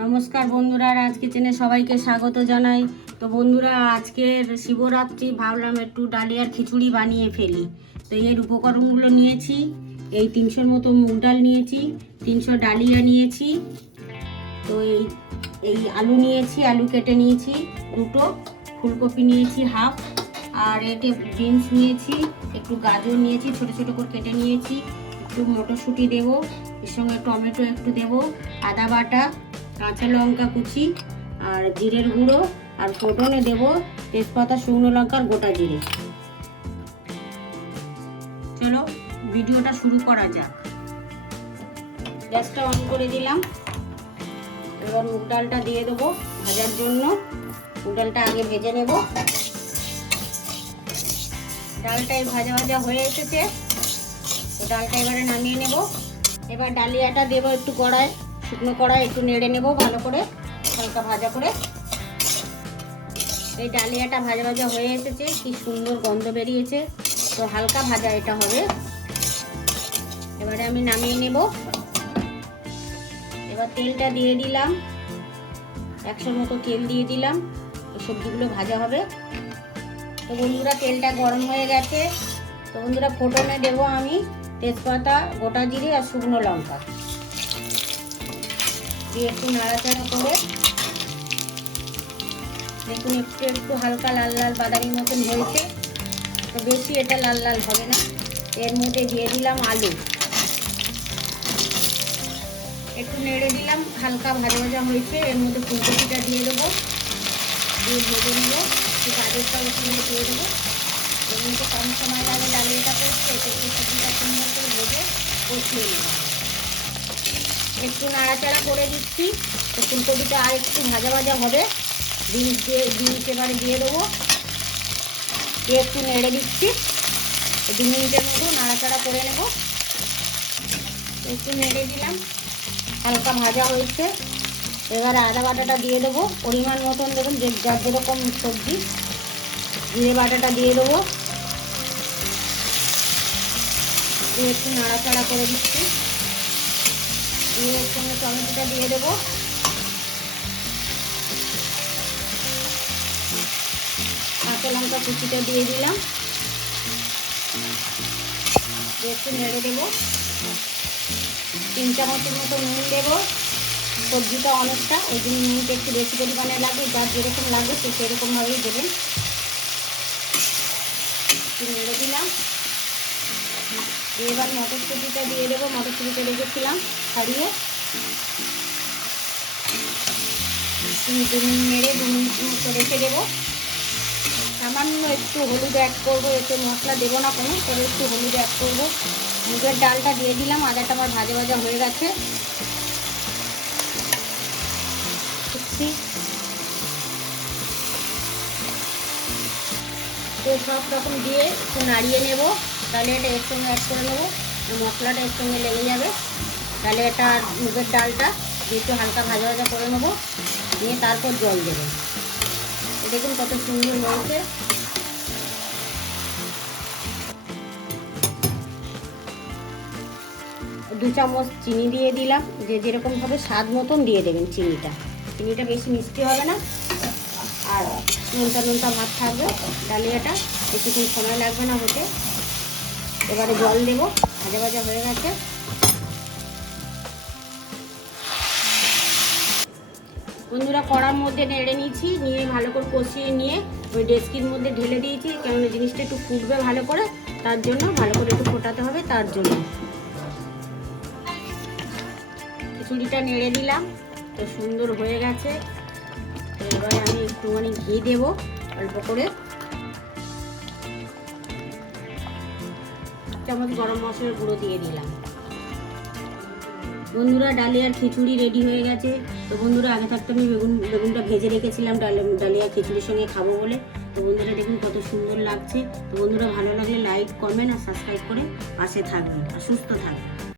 নমস্কার বন্ধুরা, রাজ কিচেনে সবাইকে স্বাগত জানাই। তো বন্ধুরা, আজকের শিবরাত্রি, ভাবলাম একটু ডালিয়ার খিচুড়ি বানিয়ে ফেলি। তো এর উপকরণগুলো নিয়েছি, এই 300 মতো মুগ ডাল নিয়েছি, 300 ডালিয়া নিয়েছি, তো এই আলু নিয়েছি, আলু কেটে নিয়েছি দুটো, ফুলকপি নিয়েছি হাফ, আর এতে বিনস নিয়েছি, একটু গাজর নিয়েছি ছোট ছোট করে কেটে নিয়েছি, একটু মটরশুঁটি দেবো, এর সঙ্গে টমেটো একটু দেবো, আদা বাটা, কাঁচা লঙ্কা কুচি, আর জিরের গুঁড়ো, আর ফোড়নে দেবো তেজপাতা, শুকনো লঙ্কার গোটা জিরে। চলো ভিডিওটা শুরু করা যাক। গ্যাসটা অন করে দিলাম। এবার মুগ ডালটা দিয়ে দেবো ভাজার জন্য। মুগ ডালটা আগে ভেজে নেব। ডালটাই ভাজা ভাজা হয়ে এসেছে, তো ডালটা এবারে নামিয়ে নেব। এবার ডালিয়াটা দেবো একটু কড়াই, শুকনো কড়াই একটু নেড়ে নেব ভালো করে, হালকা ভাজা করে। এই ডালিয়াটা ভাজা ভাজা হয়ে এসেছে, কি সুন্দর গন্ধ বেরিয়েছে। তো হালকা ভাজা এটা হবে। এবারে আমি নামিয়ে নেব। এবার তেলটা দিয়ে দিলাম, 100 মতো তেল দিয়ে দিলাম, সবজিগুলো ভাজা হবে। তো বন্ধুরা, তেলটা গরম হয়ে গেছে। তো বন্ধুরা, ফোড়নে দেবো আমি তেজপাতা, গোটা জিরে আর শুকনো লঙ্কা দিয়ে একটু নাড়াচাড়া করে দেখুন একটু একটু হালকা লাল লাল বাদামি মতন হয়েছে। তো বেশি এটা লাল লাল হবে না। এর মধ্যে দিয়ে দিলাম আলু, একটু নেড়ে দিলাম, হালকা ভাজা ভাজা হয়েছে। এর মধ্যে ফুলকপিটা দিয়ে দেবো, দিয়ে ভেজে নেবো। একটু গাজরটা ওখানে দিয়ে দেবো। এর মধ্যে কম সময় লাগে ডালিয়াটা করতে, এটা একটু সবজিটা সুন্দর করে ভেজে কষিয়ে নেব। একটু নাড়াচাড়া করে দিচ্ছি। তো ফুলকপিটা আর একটু ভাজা ভাজা হবে। বিনস এবারে দিয়ে দেবো, দিয়ে একটু নেড়ে দিচ্ছি। 2 মিনিটের মতো নাড়াচাড়া করে নেব। একটু নেড়ে দিলাম, হালকা ভাজা হয়েছে। এবারে আদা বাটাটা দিয়ে দেবো, পরিমাণ মতন দেবেন, যার যেরকম সবজি। জিরে বাটাটা দিয়ে দেবো, দিয়ে একটু নাড়াচাড়া করে দিচ্ছি। দিয়ে এর সঙ্গে টমেটোটা দিয়ে দেবো, কাঁচা লঙ্কা কুচিটা দিয়ে দিলাম, একটু নেড়ে দেবো। 3 চামচের মতো নুন দেবো। সবজিটা অনেকটা, ওই জন্য নুনটা একটু বেশি পরিমাণে লাগবে, যার যেরকম লাগবে সে সেরকমভাবেই দেবেন। একটু নেড়ে দিলাম। এবার মটরশুঁটিটা দিয়ে দেবো, মটরশুঁটিটা রেখেছিলাম ছাড়িয়ে। 2 মিনিট নেড়ে 2 মিনিট মতো রেখে দেবো। সামান্য একটু হলুদ অ্যাড করবো, এতে মশলা দেবো না কোনো, তবে একটু হলুদ অ্যাড করবো। মুগের ডালটা দিয়ে দিলাম, আদাটা আমার ভাজা ভাজা হয়ে গেছে। তো সব রকম দিয়ে একটু নাড়িয়ে নেব। তাহলে এটা এর সঙ্গে অ্যাড করে নেবো, মশলাটা এর সঙ্গে লেগে যাবে। তাহলে এটা মুগের ডালটা দিয়ে একটু হালকা ভাজা ভাজা করে নেবো, নিয়ে তারপর জল দেবো। দেখুন কত সুন্দর হয়েছে। দু চামচ চিনি দিয়ে দিলাম, যে যেরকম হবে স্বাদ মতন দিয়ে দেবেন চিনিটা। চিনিটা বেশি মিষ্টি হবে না, আর নোনতা নোনতা ভাত থাকবে। ডালিয়াটা বেশিক্ষণ সময় লাগবে না হতে। এবারে জল দেবো, ভাজা ভাজা হয়ে গেছে। বন্ধুরা, কড়ার মধ্যে নেড়ে নিয়েছি, নিয়ে ভালো করে কষিয়ে নিয়ে ওই ডেচকির মধ্যে ঢেলে দিয়েছি, কেননা জিনিসটা একটু ফুটবে ভালো করে, তার জন্য ভালো করে একটু ফোটাতে হবে, তার জন্য। খিচুড়িটা নেড়ে দিলাম, তো সুন্দর হয়ে গেছে। এবারে আমি একটুখানি ঘি দেবো অল্প করে, 1 চামচ গরম মশলার গুঁড়ো দিয়ে দিলাম। বন্ধুরা, ডালিয়ার খিচুড়ি রেডি হয়ে গেছে। তো বন্ধুরা, আগে থাকতে আমি বেগুনটা ভেজে রেখেছিলাম ডালিয়া খিচুড়ির সঙ্গে খাবো বলে। তো বন্ধুরা, দেখুন কত সুন্দর লাগছে। তো বন্ধুরা, ভালো লাগলে লাইক, কমেন্ট আর সাবস্ক্রাইব করে পাশে থাকবেন আর সুস্থ থাকবেন।